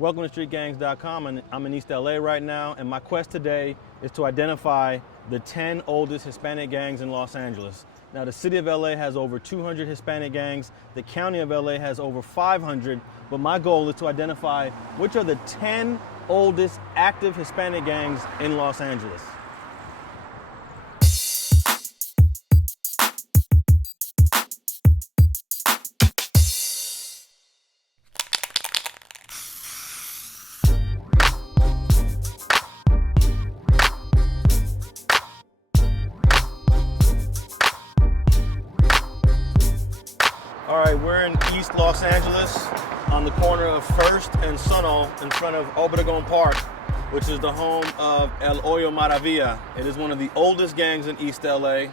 Welcome to StreetGangs.com, and I'm in East LA right now, and my quest today is to identify the 10 oldest Hispanic gangs in Los Angeles. Now, the city of LA has over 200 Hispanic gangs, the county of LA has over 500, but my goal is to identify which are the 10 oldest active Hispanic gangs in Los Angeles. All right, we're in East Los Angeles on the corner of First and Sunol in front of Obregon Park, which is the home of El Hoyo Maravilla. It is one of the oldest gangs in East LA,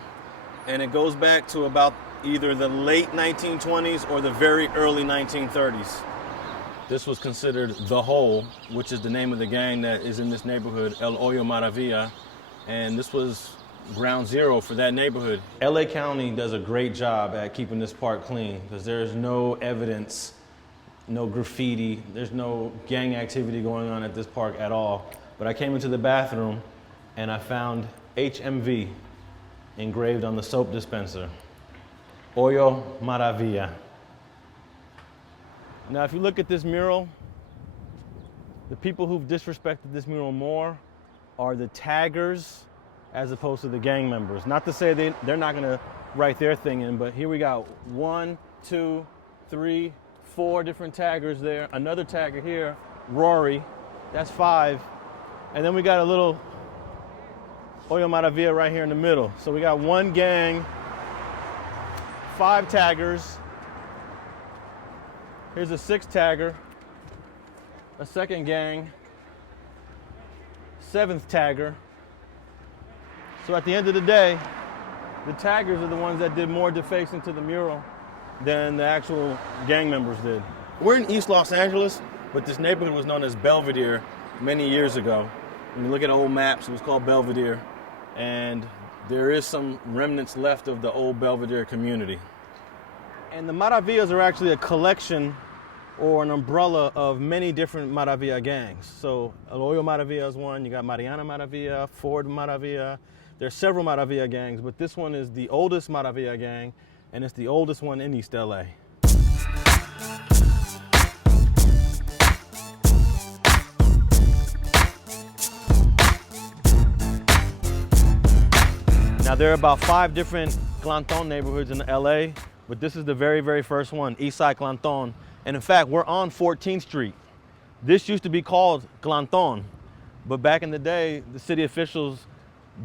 and it goes back to about either the late 1920s or the very early 1930s. This was considered the Hole, which is the name of the gang that is in this neighborhood, El Hoyo Maravilla, and this was ground zero for that neighborhood. LA County does a great job at keeping this park clean because there's no evidence, no graffiti, there's no gang activity going on at this park at all. But I came into the bathroom and I found HMV engraved on the soap dispenser. Hoyo Maravilla. Now, if you look at this mural, the people who've disrespected this mural more are the taggers as opposed to the gang members. Not to say they're not gonna write their thing in, but here we got 1, 2, 3, 4 different taggers there. Another tagger here, Rory, that's 5. And then we got a little Hoyo Maravilla right here in the middle. So we got one gang, 5 taggers. Here's a 6th tagger, a second gang, 7th tagger. So at the end of the day, the taggers are the ones that did more defacing to the mural than the actual gang members did. We're in East Los Angeles, but this neighborhood was known as Belvedere many years ago. When you look at old maps, it was called Belvedere, and there is some remnants left of the old Belvedere community. And the Maravillas are actually a collection or an umbrella of many different Maravilla gangs. So El Hoyo Maravilla is one, you got Mariana Maravilla, Ford Maravilla. There's several Maravilla gangs, but this one is the oldest Maravilla gang, and it's the oldest one in East LA. Now, there are about 5 different Clanton neighborhoods in LA, but this is the very, very first one, Eastside Clanton. And in fact, we're on 14th Street. This used to be called Clanton, but back in the day, the city officials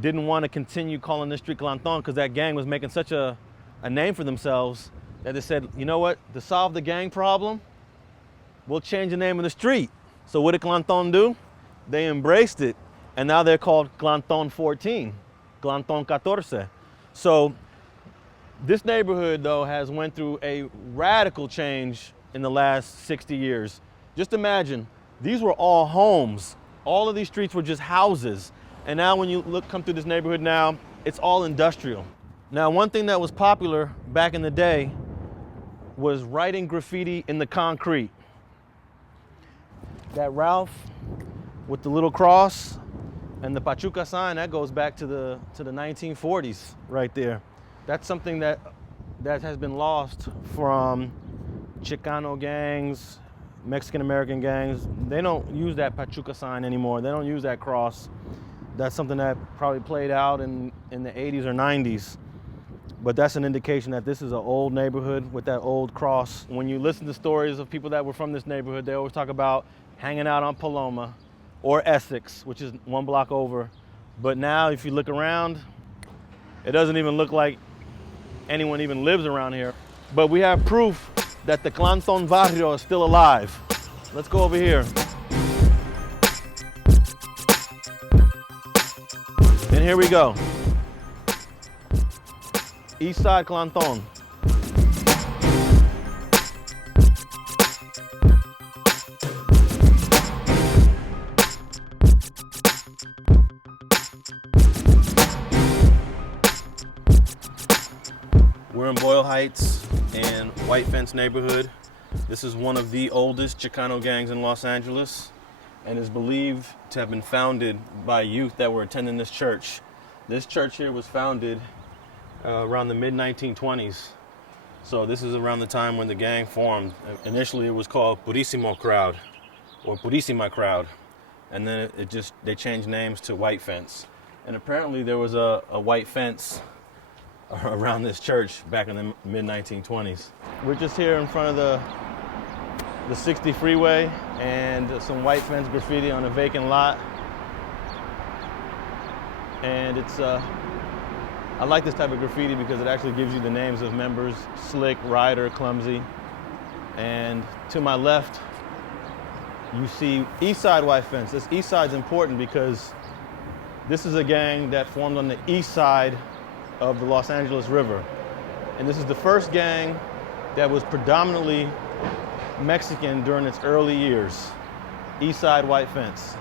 didn't want to continue calling this street Clanton because that gang was making such a name for themselves that they said, you know what, to solve the gang problem, we'll change the name of the street. So what did Clanton do? They embraced it, and now they're called Clanton 14, Clanton 14. So this neighborhood, though, has went through a radical change in the last 60 years. Just imagine, these were all homes. All of these streets were just houses. And now when you come through this neighborhood now, it's all industrial. Now, one thing that was popular back in the day was writing graffiti in the concrete. That Ralph with the little cross and the Pachuca sign, that goes back to the 1940s right there. That's something that has been lost from Chicano gangs, Mexican-American gangs. They don't use that Pachuca sign anymore. They don't use that cross. That's something that probably played out in the 80s or 90s. But that's an indication that this is an old neighborhood with that old cross. When you listen to stories of people that were from this neighborhood, they always talk about hanging out on Paloma or Essex, which is 1 block over. But now, if you look around, it doesn't even look like anyone even lives around here. But we have proof that the Clanton varrio is still alive. Let's go over here. And here we go. Eastside Clanton. We're in Boyle Heights and White Fence neighborhood. This is one of the oldest Chicano gangs in Los Angeles and is believed to have been founded by youth that were attending this church. This church here was founded around the mid-1920s. So this is around the time when the gang formed. Initially it was called Purísimo Crowd or Purísima Crowd. And then they changed names to White Fence. And apparently there was a white fence around this church back in the mid-1920s. We're just here in front of the 60 freeway and some white fence graffiti on a vacant lot. And I like this type of graffiti because it actually gives you the names of members: Slick, Ryder, Clumsy. And to my left, you see East Side White Fence. This East Side's important because this is a gang that formed on the east side of the Los Angeles River. And this is the first gang that was predominantly Mexican during its early years. East Side White Fence.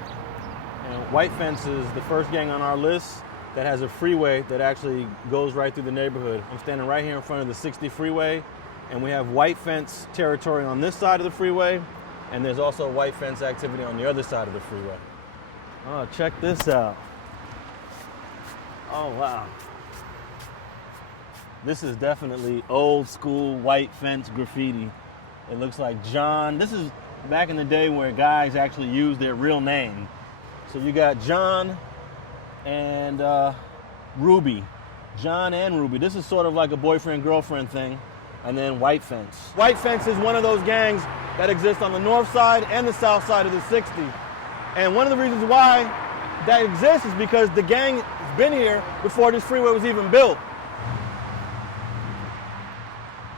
And White Fence is the first gang on our list that has a freeway that actually goes right through the neighborhood. I'm standing right here in front of the 60 freeway, and we have White Fence territory on this side of the freeway, and there's also White Fence activity on the other side of the freeway. Oh, check this out. Oh, wow. This is definitely old school White Fence graffiti. It looks like John. This is back in the day where guys actually used their real name. So you got John and Ruby. John and Ruby. This is sort of like a boyfriend-girlfriend thing. And then White Fence. White Fence is one of those gangs that exists on the north side and the south side of the 60. And one of the reasons why that exists is because the gang has been here before this freeway was even built.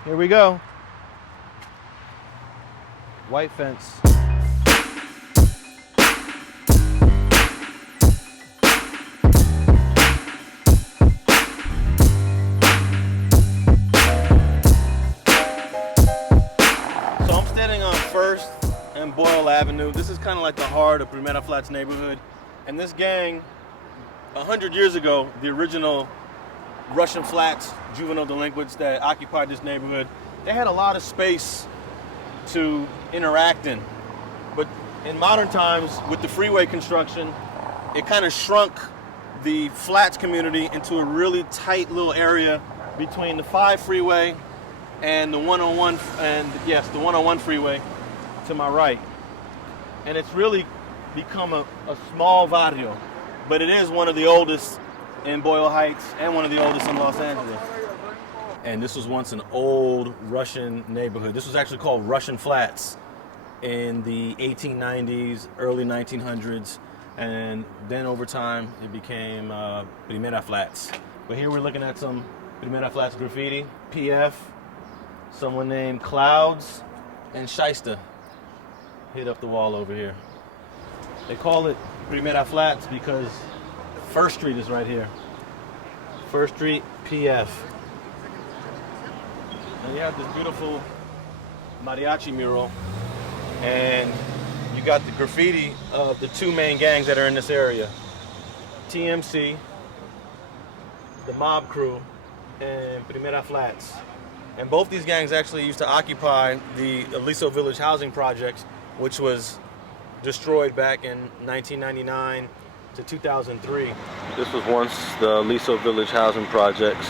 Here we go. White Fence. First and Boyle Avenue. This is kind of like the heart of Primera Flats neighborhood. And this gang, 100 years ago, the original Russian Flats juvenile delinquents that occupied this neighborhood, they had a lot of space to interact in. But in modern times, with the freeway construction, it kind of shrunk the Flats community into a really tight little area between the 5 freeway and the 101, and yes, the 101 freeway to my right. And it's really become a small barrio, but it is one of the oldest in Boyle Heights and one of the oldest in Los Angeles. And this was once an old Russian neighborhood. This was actually called Russian Flats in the 1890s, early 1900s, and then over time it became Primera Flats. But here we're looking at some Primera Flats graffiti. PF, someone named Clouds, and Shysta hit up the wall over here. They call it Primera Flats because First Street is right here. First Street, PF. And you have this beautiful mariachi mural, and you got the graffiti of the 2 main gangs that are in this area. TMC, the Mob Crew, and Primera Flats. And both these gangs actually used to occupy the Aliso Village housing projects, which was destroyed back in 1999 to 2003. This was once the Aliso Village housing projects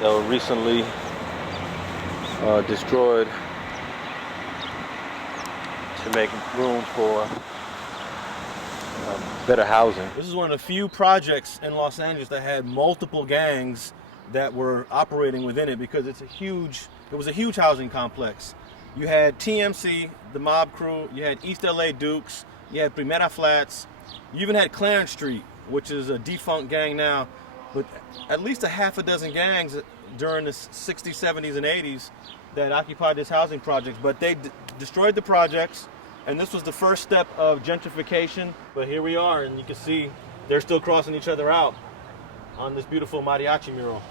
that were recently destroyed to make room for better housing. This is one of the few projects in Los Angeles that had multiple gangs that were operating within it because it was a huge housing complex. You had TMC, the Mob Crew, you had East LA Dukes, you had Primera Flats, you even had Clarence Street, which is a defunct gang now, but at least a half a dozen gangs during the 60s, 70s, and 80s that occupied this housing project. But they destroyed the projects, and this was the first step of gentrification. But here we are, and you can see they're still crossing each other out on this beautiful mariachi mural.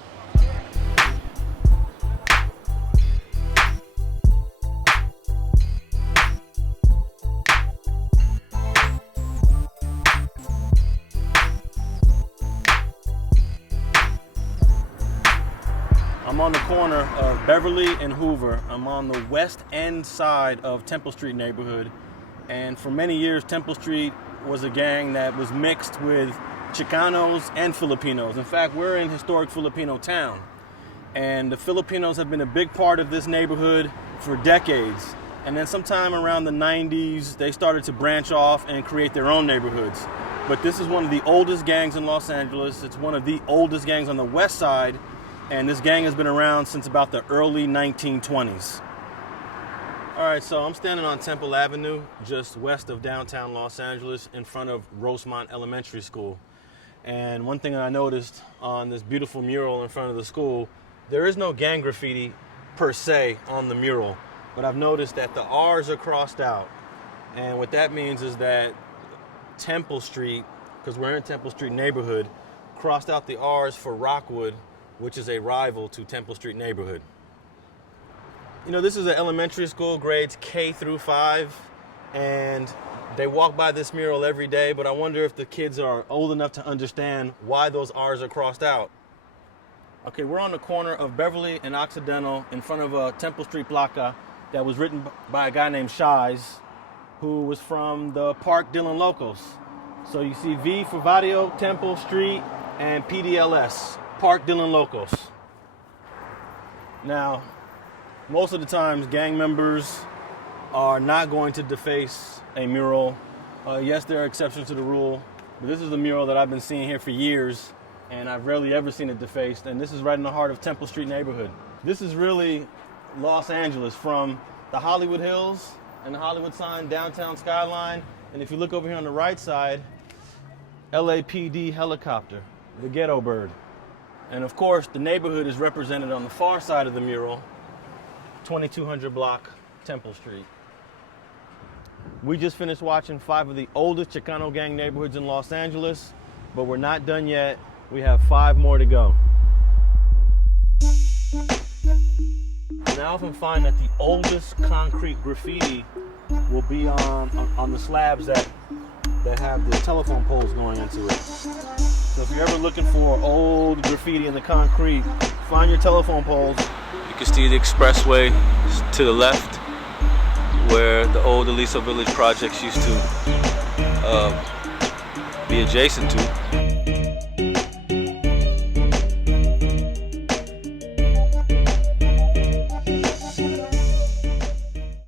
I'm on the corner of Beverly and Hoover. I'm on the west end side of Temple Street neighborhood. And for many years, Temple Street was a gang that was mixed with Chicanos and Filipinos. In fact, we're in historic Filipino town. And the Filipinos have been a big part of this neighborhood for decades. And then sometime around the 90s, they started to branch off and create their own neighborhoods. But this is one of the oldest gangs in Los Angeles. It's one of the oldest gangs on the west side. And this gang has been around since about the early 1920s. All right, so I'm standing on Temple Avenue, just west of downtown Los Angeles, in front of Rosemont Elementary School. And one thing that I noticed on this beautiful mural in front of the school, there is no gang graffiti per se on the mural, but I've noticed that the R's are crossed out. And what that means is that Temple Street, because we're in Temple Street neighborhood, crossed out the R's for Rockwood, which is a rival to Temple Street neighborhood. You know, this is an elementary school, grades K through 5, and they walk by this mural every day, but I wonder if the kids are old enough to understand why those R's are crossed out. Okay, we're on the corner of Beverly and Occidental in front of a Temple Street placa that was written by a guy named Shies, who was from the Park Dillon locals. So you see V for Varrio, Temple Street, and PDLS, Park Dillon locals. Now, most of the times, gang members are not going to deface a mural. Yes, there are exceptions to the rule, but this is the mural that I've been seeing here for years, and I've rarely ever seen it defaced, and this is right in the heart of Temple Street neighborhood. This is really Los Angeles, from the Hollywood Hills and the Hollywood sign, downtown skyline, and if you look over here on the right side, LAPD helicopter, the ghetto bird. And of course, the neighborhood is represented on the far side of the mural, 2200 block Temple Street. We just finished watching 5 of the oldest Chicano gang neighborhoods in Los Angeles, but we're not done yet. We have 5 more to go. And I often find that the oldest concrete graffiti will be on the slabs that have the telephone poles going into it. So if you're ever looking for old graffiti in the concrete, find your telephone poles. You can see the expressway to the left, where the old Aliso Village projects used to be adjacent to.